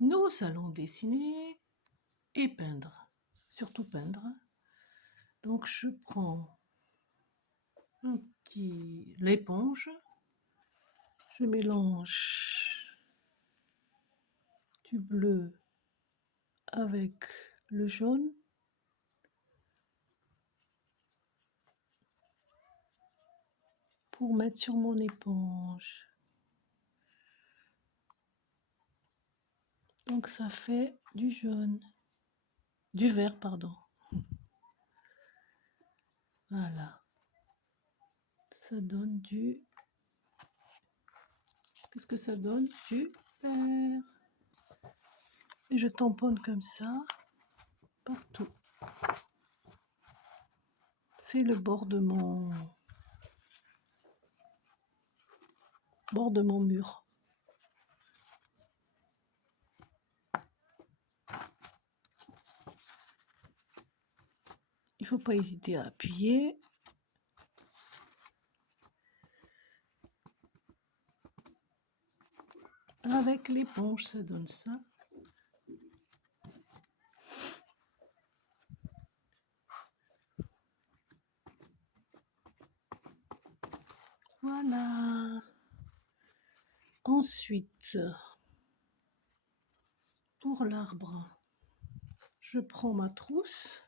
Nous allons dessiner et peindre, surtout peindre. Donc je prends l'éponge, je mélange du bleu avec le jaune. Pour mettre sur mon éponge. Donc ça fait du jaune, du vert, pardon. Voilà. Ça donne du... Qu'est-ce que ça donne? Du vert. Et je tamponne comme ça, partout. C'est le bord de mon mur. Il ne faut pas hésiter à appuyer. Avec l'éponge, ça donne ça. Voilà. Ensuite, pour l'arbre, je prends ma trousse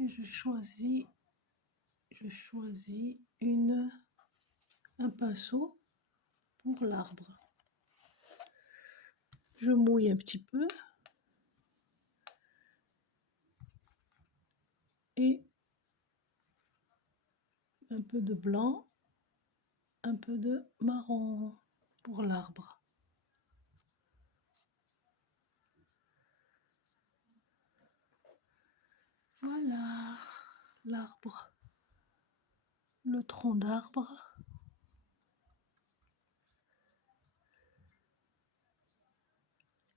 et je choisis un pinceau pour l'arbre. Je mouille un petit peu et un peu de blanc, un peu de marron pour l'arbre. Voilà l'arbre, le tronc d'arbre.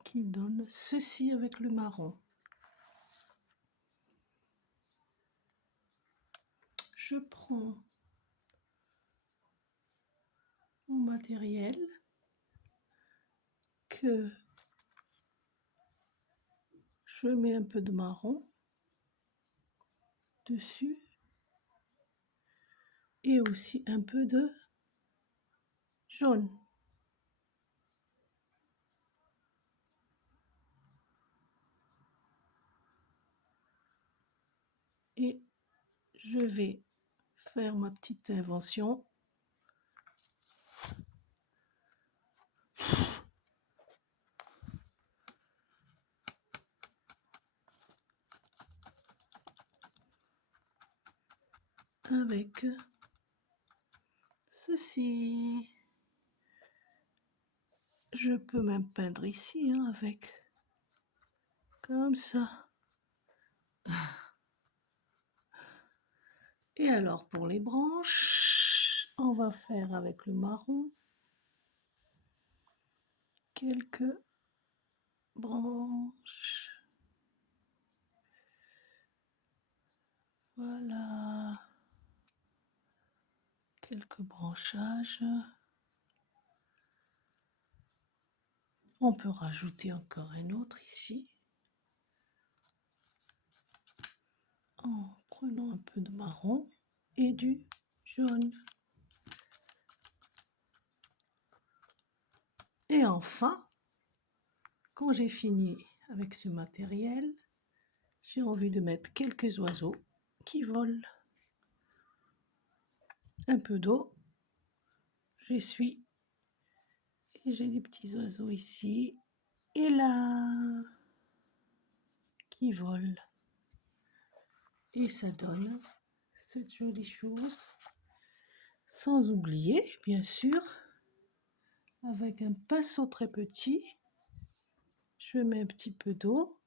Qui donne ceci avec le marron. Je prends mon matériel que je mets un peu de marron dessus et aussi un peu de jaune. Et je vais faire ma petite invention. Avec ceci. Je peux même peindre ici avec, comme ça. Et alors pour les branches, on va faire avec le marron quelques branches. Voilà. Quelques branchages. On peut rajouter encore un autre ici. En prenant un peu de marron et du jaune. Et enfin, quand j'ai fini avec ce matériel, j'ai envie de mettre quelques oiseaux qui volent. Un peu d'eau, j'essuie et j'ai des petits oiseaux ici et là qui volent. Et ça donne cette jolie chose. Sans oublier, bien sûr, avec un pinceau très petit, je mets un petit peu d'eau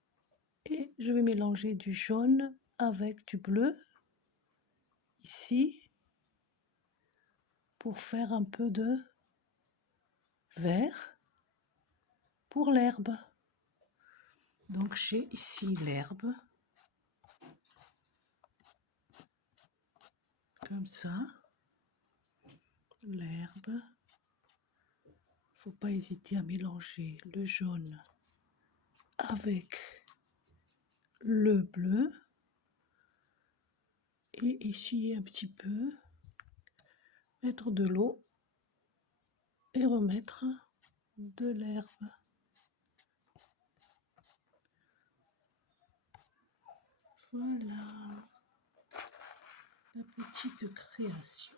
et je vais mélanger du jaune avec du bleu ici pour faire un peu de vert pour l'herbe. Donc j'ai ici l'herbe, comme ça, l'herbe, Faut pas hésiter à mélanger le jaune avec le bleu et essuyer un petit peu, mettre de l'eau et remettre de l'herbe. Voilà la petite création.